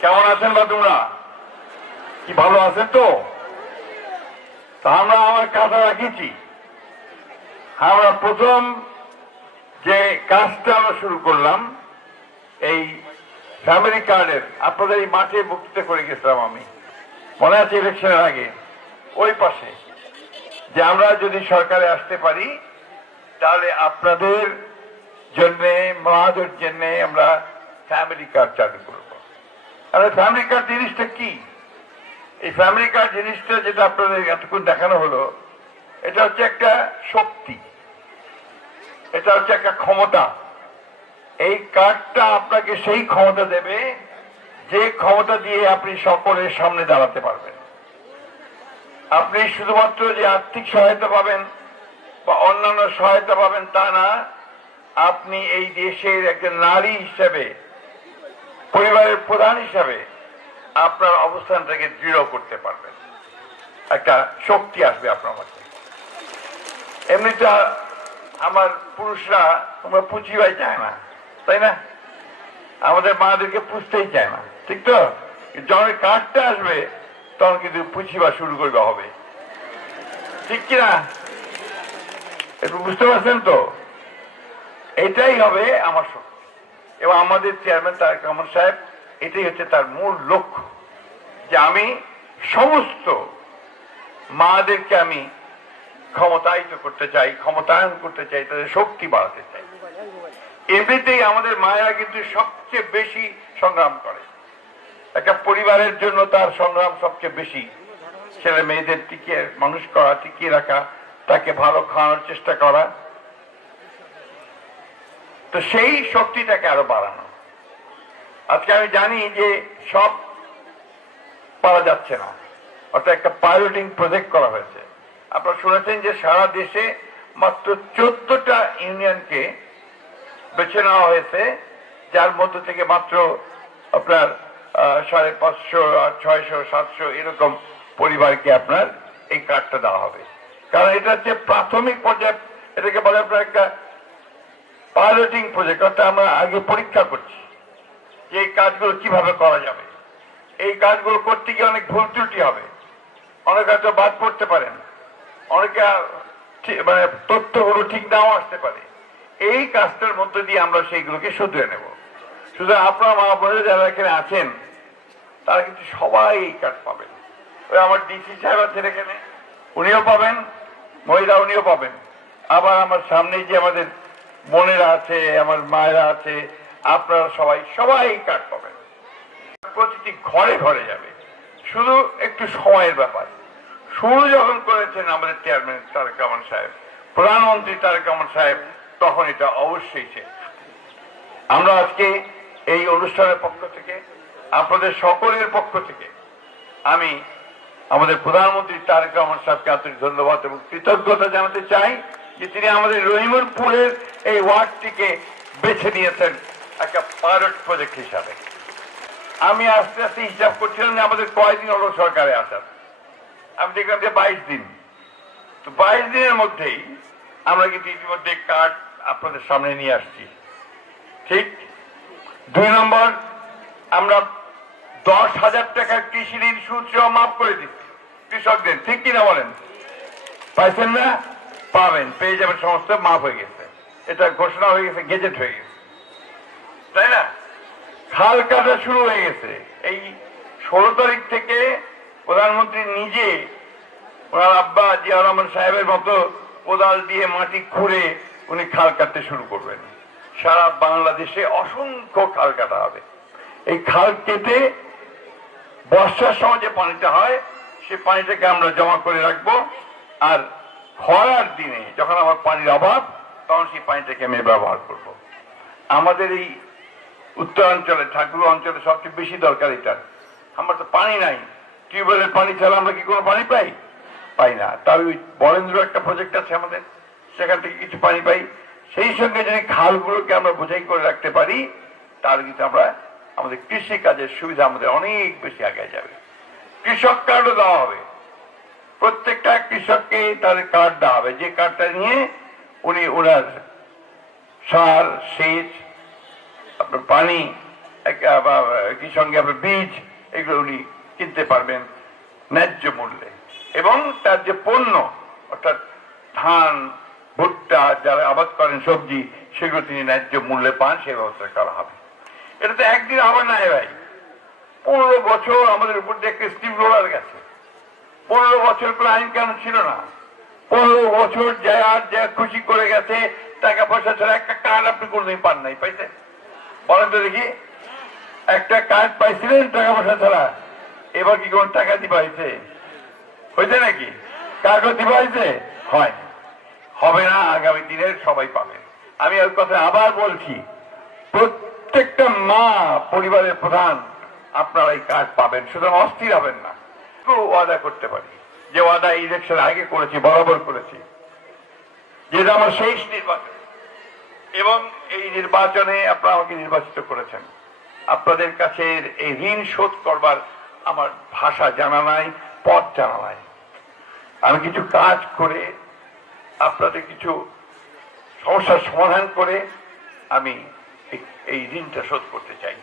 কেমন আছেন বা তোমরা কি ভালো আছেন তো? আমরা আমার কথা রাখিছি। আমরা প্রথম যে কাজটা আমরা শুরু করলাম এই ফ্যামিলি কার্ডের, আপনাদের এই মাঠে বক্তৃতা করে গেছিলাম আমি, মনে আছে ইলেকশনের আগে, ওই পাশে, যে আমরা যদি সরকারে আসতে পারি তাহলে আপনাদের জন্য, মাদের জন্য আমরা ফ্যামিলি কার্ড চালু করব। আর ফ্যামিলি কার্ড জিনিসটা কি? এই ফ্যামিলি কার্ড জিনিসটা যেটা আপনাদের এতক্ষণ দেখানো হলো, এটা হচ্ছে একটা শক্তি, এটা হচ্ছে একটা ক্ষমতা। এই কার্ডটা আপনাকে সেই ক্ষমতা দেবে যে ক্ষমতা দিয়ে আপনি সকলের সামনে দাঁড়াতে পারবেন। আপনি শুধুমাত্র যে আর্থিক সহায়তা পাবেন বা অন্যান্য সহায়তা পাবেন তা না, আপনি এই দেশের একজন নারী হিসেবে, পরিবারের প্রধান হিসাবে আপনার অবস্থানটাকে দৃঢ় করতে পারবেন। একটা শক্তি আসবে আপনার মধ্যে। এমনিটা আমার পুরুষরা তোমরা পুঁজিবাই চায় না, তাই না? আমাদের মাদেরকে পুষতেই চায় না, ঠিক তো? যখন কার্ডটা আসবে তখন কিন্তু পুঁজিবা শুরু করবে হবে, ঠিক কিনা? একটু বুঝতে পারছেন তো? এটাই হবে আমার শক্তি। এবং আমাদের চেয়ারম্যান তারেক রহমান সাহেব, এটাই হচ্ছে তার মূল লক্ষ্য, যে আমি সমস্ত মাদেরকে আমি ক্ষমতায়িত করতে চাই, ক্ষমতায়ন করতে চাই, তাদের শক্তি বাড়াতে চাই। এমনিতেই আমাদের মায়েরা কিন্তু সবচেয়ে বেশি সংগ্রাম করে। একটা পরিবারের জন্য তার সংগ্রাম সবচেয়ে বেশি। ছেলে মেয়েদের টিকিয়ে মানুষ করা, টিকিয়ে রাখা, তাকে ভালো খাওয়ানোর চেষ্টা করা, তো সেই শক্তিটাকে আরো বাড়ানো। আজকে আমি জানি যে সব পারা যাচ্ছে না, অর্থাৎ একটা পাইলটিং প্রজেক্ট করা হয়েছে। আপনারা শুনেছেন যে সারা দেশে মাত্র 14টা ইউনিয়নকে বেছে নেওয়া হয়েছে, যার মধ্য থেকে মাত্র আপনার 550, 600, 700 এরকম পরিবারকে আপনার এই কার্ডটা দেওয়া হবে। কারণ এটা হচ্ছে প্রাথমিক পর্যায়ে, এটাকে বলে আপনার একটা পাইলটিং প্রজেক্ট, অর্থাৎ আমরা আগে পরীক্ষা করছি যে এই কাজগুলো কিভাবে করা যাবে। এই কাজগুলো করতে গিয়ে অনেক ভুল ত্রুটি হবে, অনেকে হয়তো বাদ পড়তে পারেন, অনেকে মানে তথ্যগুলো ঠিক নাও আসতে পারে। এই কাজটার মধ্যে দিয়ে আমরা সেইগুলোকে শুধরে নেব। শুধু আপনার মা বোনেরা যারা এখানে আছেন তারা কিন্তু সবাই এই কার্ড পাবেন। ওই আমার ডিসি সাহেব আছেন এখানে, উনিও পাবেন, মহিলা উনিও পাবেন। আবার আমার সামনে যে আমাদের বোনেরা আছে, আমার মায়েরা আছে, আপনারা সবাই এই কার্ড পাবেন। প্রতিটি ঘরে ঘরে যাবে, শুধু একটু সময়ের ব্যাপার। শুরু যখন করেছেন আমাদের চেয়ারম্যান তারেক রহমান সাহেব, প্রধানমন্ত্রী তারেক রহমান সাহেব, তখন এটা অবশ্যই শেষ। আমরা আজকে এই অনুষ্ঠানের পক্ষ থেকে, আপনাদের সকলের পক্ষ থেকে আমি আমাদের প্রধানমন্ত্রী তারেক রহমান সাহেবকে আন্তরিক ধন্যবাদ এবং কৃতজ্ঞতা জানাতে চাই যে তিনি আমাদের রহিমপুরের এই ওয়ার্ডটিকে বেছে নিয়েছেন একটা পাইলট প্রজেক্ট হিসাবে। আমি আস্তে আস্তে হিসাব করছিলাম যে আমাদের কয়দিন হলো সরকারে আসার, আমি দেখলাম যে 22 দিন। তো 22 দিনের মধ্যেই আমরা কিন্তু ইতিমধ্যে কার্ড আপনাদের সামনে নিয়ে আসছি, ঠিক। 2 নম্বর, আমরা 10,000 টাকার কৃষি ঋণ সুদ সহ মাফ করে দিচ্ছি কৃষকদের, ঠিক কিনা বলেন? পাইছেন না? পাবেন, পেয়ে যাবেন, সমস্ত মাফ হয়ে গেছে। এটা ঘোষণা হয়ে গেছে, গেজেট হয়ে গেছে, তাই না? খাল কাটা শুরু হয়ে গেছে। এই 16 তারিখ থেকে প্রধানমন্ত্রী নিজে, ওনার আব্বা জিয়া রহমান সাহেবের মতো কোদাল দিয়ে মাটি খুঁড়ে উনি খাল কাটতে শুরু করবেন। সারা বাংলাদেশে অসংখ্য খাল কাটা হবে। এই খাল কেটে বর্ষার সময় যে পানিটা হয়, সেই পানিটাকে আমরা জমা করে রাখবো, আর খরার দিনে যখন আমার পানির অভাব, তখন সেই পানিটাকে আমি ব্যবহার করব। আমাদের এই উত্তরাঞ্চলে, ঠাকুর অঞ্চলে সবচেয়ে বেশি দরকার এটা। আমরা তো পানি নাই, টিউবওয়েলের পানি ছাড়া আমরা কি কোনো পানি পাই না। তাই ওই বরেন্দ্র একটা প্রজেক্ট আছে আমাদের, সেখান থেকে কিছু পানি পাই। সেই সঙ্গে যদি খালগুলোকে আমরা বোঝাই করে রাখতে পারি, তাহলে কিন্তু আমরা আমাদের কৃষি কাজের সুবিধা আমাদের অনেক বেশি আগে যাবে। কৃষক কার্ডও দেওয়া হবে, প্রত্যেকটা কৃষককে তাদের কার্ড দেওয়া হবে, যে কার্ডটা নিয়ে উনি ওনার সার, সেচ, আপনার পানি কি সঙ্গে আপনার বীজ এগুলো উনি কিনতে পারবেন ন্যায্য মূল্যে, এবং তার যে পণ্য অর্থাৎ ধান ভুট্টা যারা আবাদ করেন সবজি সেগুলো তিনি ন্যায্য মূল্যে পান সেই ব্যবস্থা করা হবে। এটা তো একদিন হবে না ভাই, 15 বছর আমাদের উপর দিয়ে একটা স্টিম রোলার গেছে। 15 বছর কোনো আইন কানুন ছিল না। 15 বছর যা খুশি করে গেছে, টাকা পয়সা ছাড়া একটা কার্ড আপনি কোনোদিন পান নাই, পাইছেন? বলেন তো দেখি, একটা কার্ড পাইছিলেন টাকা পয়সা ছাড়া? এবার কি কোন টাকা দিবা হয়েছে নাকি? কার্ডও দিবা হয়, হবে না। আগামী দিনের সবাই পাবে। আমি ওই কথা আবার বলছি, প্রত্যেকটা মা পরিবারের প্রধান আপনারা এই কার্ড পাবেন, সুতরাং অস্থির হবেন না। ওয়াদা করতে পারি যে ওয়াদা ইলেকশন আগে করেছি, বরাবর করেছি, যেটা আমার শেষ নির্বাচন, এবং এই নির্বাচনে আপনারা আমাকে নির্বাচিত করেছেন। আপনাদের কাছে এই ঋণ শোধ করবার আমার ভাষা জানা নাই, পথ জানা নাই। আমি কিছু কাজ করে আপনাদের কিছু সমস্যার সমাধান করে আমি এই ঋণটা শোধ করতে চাই।